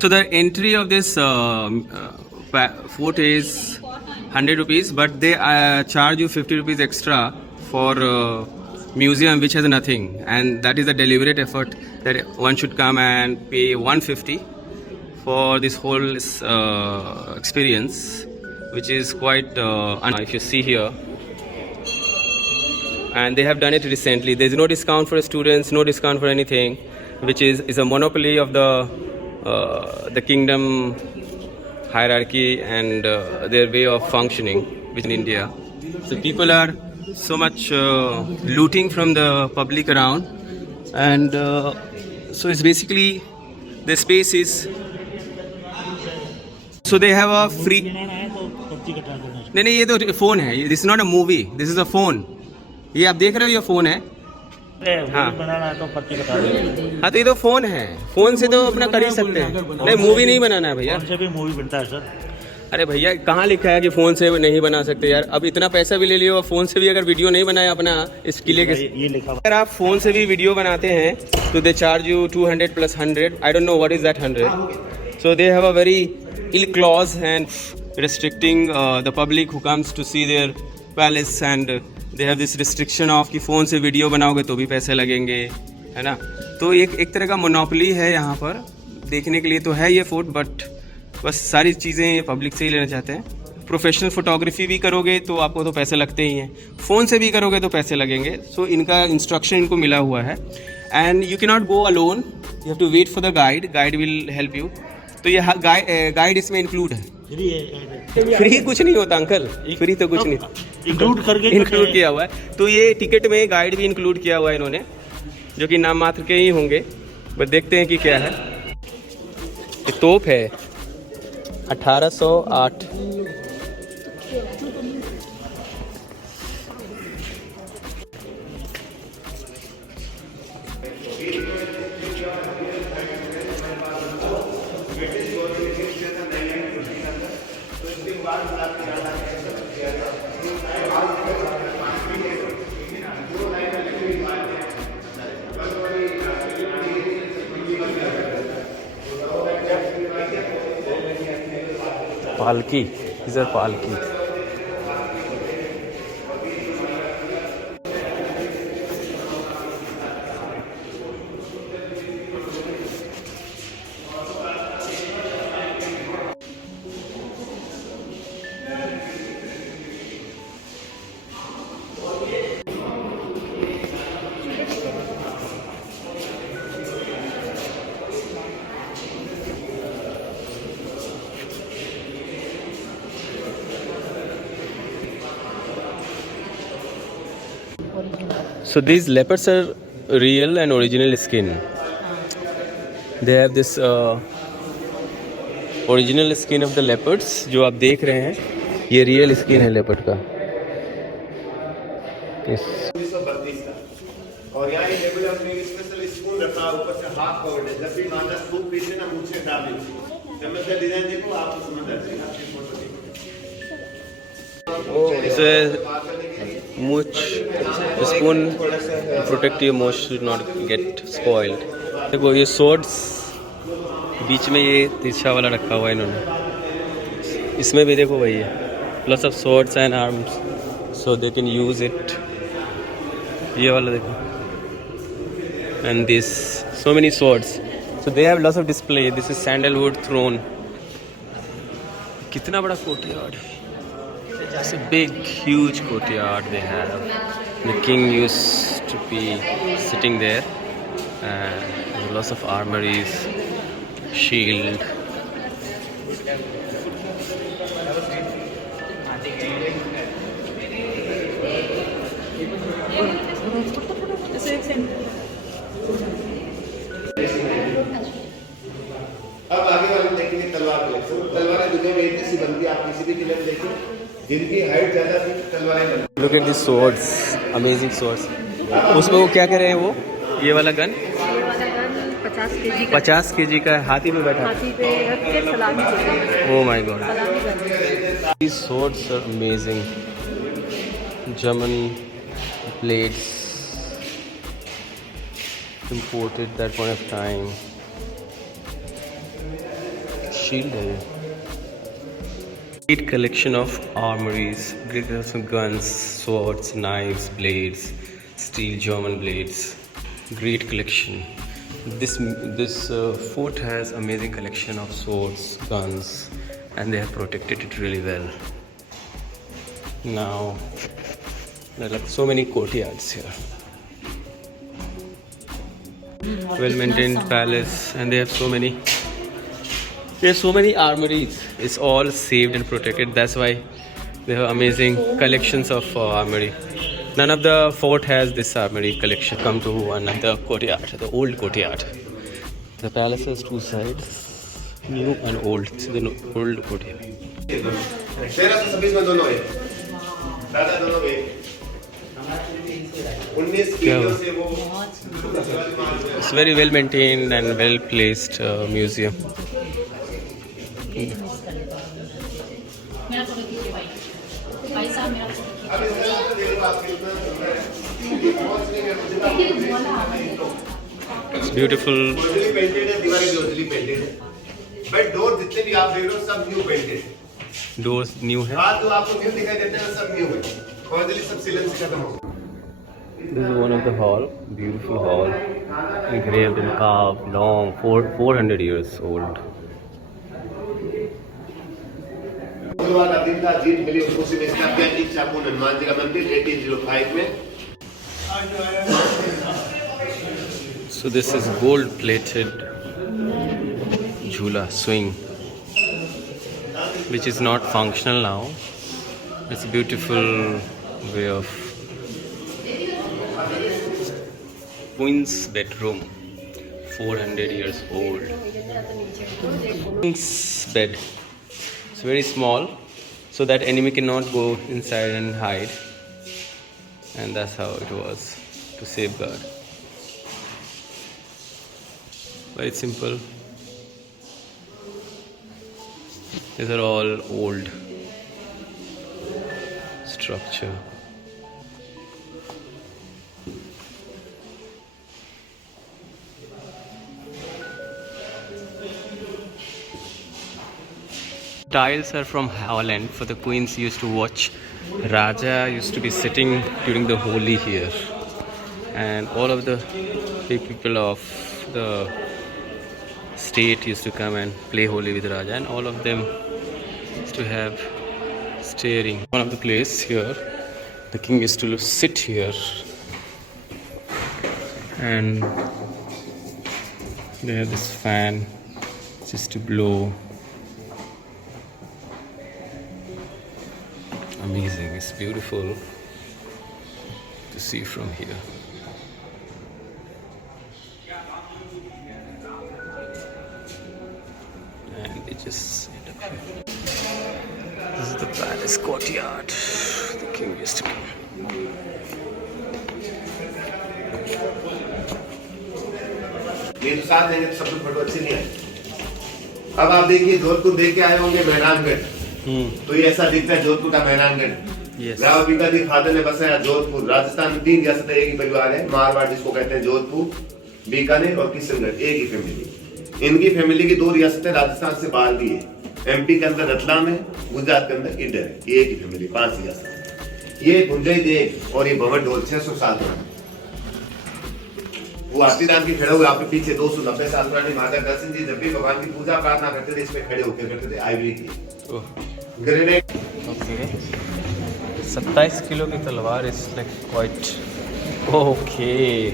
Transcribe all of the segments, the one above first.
So the entry of this fort is 100 rupees, but they charge you 50 rupees extra for museum, which has nothing, and that is a deliberate effort that one should come and pay 150 for this whole experience, which is quite if you see here, and they have done it recently. There is no discount for students, no discount for anything, which is a monopoly of the kingdom hierarchy and their way of functioning within India. So people are so much looting from the public around, and so it's basically the space is, so they have a free. नहीं ये तो फोन है, this is not a movie, this is a phone. ये आप देख रहे हो, ये फोन है. हाँ हाँ, तो ये तो फोन है, फोन से तो अपना कर ही सकते हैं. नहीं मूवी नहीं बनाना है भैया. से भी मूवी बनता है सर. अरे भैया कहाँ लिखा है कि फ़ोन से नहीं बना सकते यार. अब इतना पैसा भी ले लियो और फ़ोन से भी अगर वीडियो नहीं बनाया अपना इस किले के, ये लिखा अगर आप फ़ोन से भी वीडियो बनाते हैं तो they charge you 200 plus 100. I don't know what is that 100. So they have a very ill clause and restricting the public who comes to see their palace, and they have this restriction of कि phone से video बनाओगे तो भी पैसे लगेंगे, है ना. तो एक तरह का मोनोपोली है यहाँ पर. देखने के लिए तो है ये फोर्ट, बट बस सारी चीज़ें पब्लिक से ही लेना चाहते हैं. प्रोफेशनल फोटोग्राफी भी करोगे तो आपको तो पैसे लगते ही हैं, फ़ोन से भी करोगे तो पैसे लगेंगे. सो इनका इंस्ट्रक्शन इनको मिला हुआ है, and you can not go alone, you have to wait for the guide. Guide will help you. तो ये गाइड इसमें इंक्लूड है. फ्री कुछ नहीं होता अंकल, फ्री तो कुछ नहीं, इंक्लूड किया हुआ है. तो ये टिकट में गाइड भी इंक्लूड किया हुआ है इन्होंने, जो कि नाम मात्र के ही होंगे. बट देखते हैं कि क्या है. ये तोप है 1808. पालकी, these are पालकी. So these leopards are real and original skin. They have this original skin of the leopards. जो आप देख रहे हैं ये रियल स्किन है लेपर्ड का. और यहाँ एक टेबल हमने स्पेशल स्पून रखा है, ऊपर से हाफ कवर्ड है. जब भी माता सूप पीते ना मुंह से डाल दीजिए. जब मैं डिजाइन देखो आपको समझ आ जाएगा. आपकी फोटो देखो. Much spoon protect your most should not get spoiled. देखो ये स्वॉर्ड्स बीच में ये तिरछा वाला रखा हुआ है इन्होंने. इसमें भी देखो भाई plus of swords and arms, so they can use it. ये वाला देखो, and this so many swords. So they have lots of display. This is sandalwood throne. कितना बड़ा कोर्टयार्ड है. It's a big, huge courtyard they have. The king used to be sitting there. Lots of armories, shield. अब आगे वाले देखेंगे तलवार को. तलवारें दुनिया में इतनी सी बनती है, आप किसी भी किले में देखो जिनकी हाइट ज्यादा थी तलवारें बनती. Look at these swords, amazing swords. उसमें वो क्या कर रहे हैं वो, ये वाला गन 50 kg का है. हाथी पे बैठा, हाथी पे रख के सलामी देगा. Oh my god. These swords are amazing. German blades imported that point of time. shield है ये. Great collection of armories, great collection of guns, swords, knives, blades, steel German blades. Great collection. This fort has amazing collection of swords, guns, and they have protected it really well. Now there are like so many courtyards here. Well maintained palace, and they have so many. There's so many armories. It's all saved and protected. That's why they have amazing collections of armory. None of the fort has this armory collection. Come to one of the courtyard, the old courtyard. The palace has two sides, new and old. It's the old courtyard. 1326 में दोनों है, दादा दोनों है. 19 किलो से वो. It's very well maintained and well placed museum. मेरा फोटो खींचिए भाई साहब, मेरा फोटो खींचिए. अब इसका देखो आप कितना सुंदर है. पहुंचने के मुझे It's beautiful. ओरिजिनली पेंटेड है, दीवारें भी ओरिजिनली पेंटेड है. बट डोर जितने भी आप देख रहे हो सब न्यू पेंटेड है. Doors new है. हाथ जो आपको न्यू दिखाई देते हैं सब न्यू है. ओरिजिनली सब सीलन से खत्म हो. This is one of the hall, beautiful hall, engraved and carved, long, 400 years old. मंगलवार का दिन था, जीत मिली उसको से स्थापित किया इच्छापुर हनुमान जी का मंदिर 1805 में. So this is gold-plated jhula swing, which is not functional now. It's a beautiful way of Queen's bedroom, 400 years old. Queen's bed. It's very small, so that enemy cannot go inside and hide. And that's how it was, to safeguard. Very simple. These are all old structure. Tiles are from Holland. For the queens used to watch. Raja used to be sitting during the Holi here, and all of the big people of the state used to come and play Holi with Raja, and all of them used to have staring. One of the place here, the king used to sit here, and they have this fan just to blow. Amazing, it's beautiful to see from here. And it just end up here. This is the palace courtyard. The king used to come. ये तो साथ देंगे तो सब लोग फोटो अच्छे नहीं आए. अब आप देखिए जोधपुर देख के आए होंगे मेहरानगढ़. तो ये ऐसा दिखता है जोधपुर का मेहरानगढ़. राव बिकाजी फादर ने बसाया जोधपुर. राजस्थान में 3 रियासतें एक ही परिवार है. मारवाड़ जिसको कहते हैं जोधपुर, बीकानेर और किशनगढ़, एक ही फैमिली. इनकी फैमिली की 2 रियासतें राजस्थान से बाहर भी है. एमपी के अंदर रतलाम है, गुजरात के अंदर इडर है. ये एक ही फैमिली, 5 रियासत. ये गुंजई देव और ये भंवर ढोल 600 साल पुराना. वो आरतीराम की खड़े हुए आपके पीछे 290 साल पुरानी माता दर्शन जी जब भी भगवान की पूजा प्रार्थना करते थे इसमें खड़े होकर करते थे. आइवरी की ग्रेनेड. Okay. 27 किलो की तलवार is like quite okay.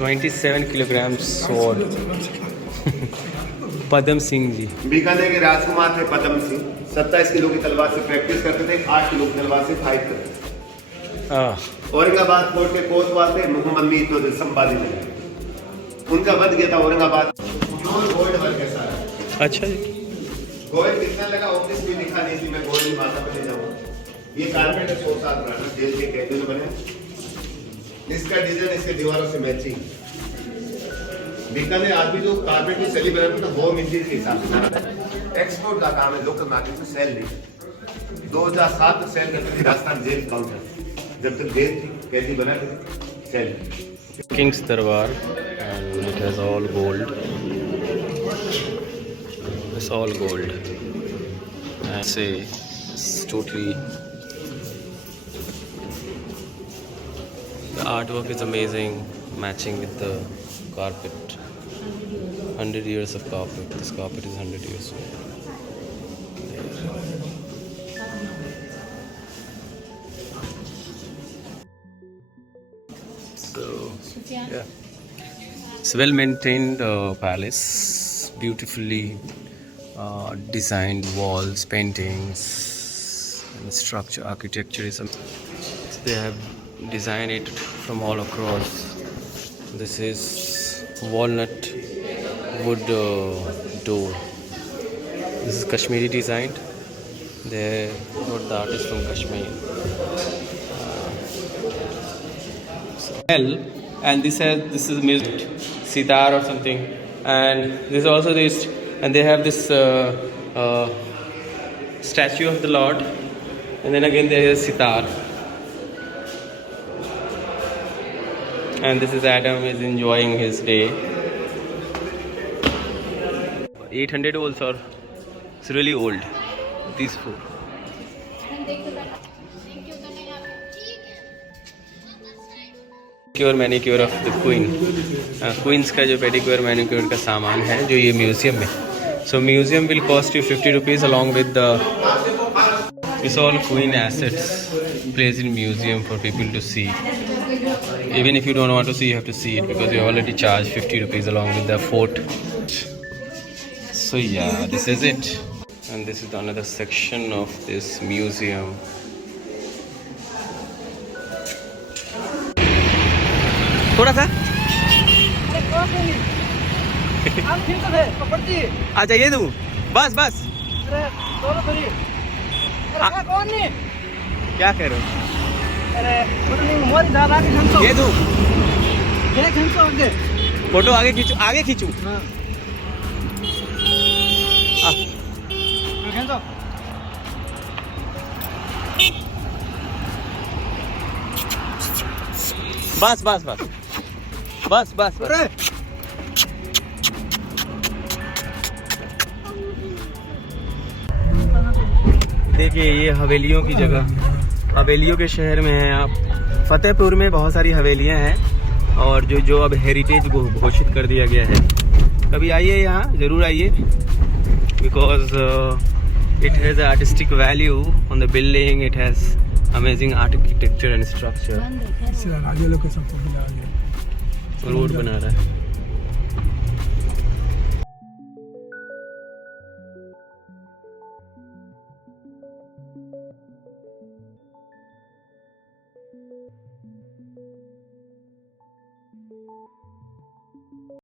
27 kilogram sword. Padam सिंह जी. बीकानेर के राजकुमार थे पदम सिंह. 27 किलो की तलवार से प्रैक्टिस करते थे. 8 किलो की तलवार से फाइट करते थे. औरंगाबाद फोर्ट के कोतवाल थे मोहम्मद मीर तो संभाली ने. उनका वध गया था औरंगाबाद. गोल्ड वर्क है सारा. अच्छा जी. गोल्ड कितना लगा ऑफिस में दिखा नहीं थी. मैं गोल्ड माता पे ले जाऊँ. ये कारपेट है 100 साल पुराना, जेल के कैदियों ने बने. इसका डिजाइन इसके दीवारों से मैचिंग. बीकानेर आज भी जो कारपेट की सैली बनाते हैं वो मिट्टी के हिसाब से बनाते. एक्सपोर्ट का काम है, लोकल मार्केट में सेल नहीं. 2007 में सेल करते थे राजस्थान जेल काउंटर. जब तक जेल थी कैदी बनाते थे cell. King's Darbar, and it has all gold. It's all gold. And say it's totally. The artwork is amazing, matching with the carpet. 100 years of carpet. This carpet is 100 years old. So, yeah. It's a well-maintained palace, beautifully designed walls, paintings, and structure. Architecture is amazing. They have designed it from all across. This is walnut wood door. This is Kashmiri designed. They got the artist from Kashmir. And this is music, sitar or something, and this is also this, and they have this statue of the Lord, and then again there is sitar, and this is Adam is enjoying his day. 800 old, or it's really old. These four. Pedicure manicure of the queen. Queens का जो pedicure manicure का सामान है जो ये म्यूजियम में. So museum will cost you 50 rupees along with the. It's all queen assets placed in museum for people to see. Even if you don't want to see, you have to see it because you already charged 50 rupees along with the fort. So yeah, this is it. And this is another section of this museum. थोड़ा सा आ जाइए तू बस बस क्या कह रहे हो ये तू फोटो आगे खींचू बस बस बस बस बस देखिए ये हवेलियों की जगह, हवेलियों के शहर में हैं आप। फतेहपुर में बहुत सारी हवेलियां हैं और जो अब हेरिटेज घोषित कर दिया गया है। कभी आइए यहाँ, ज़रूर आइए, because it has artistic value on the building, it has amazing architecture and structure. Road बना रहा है।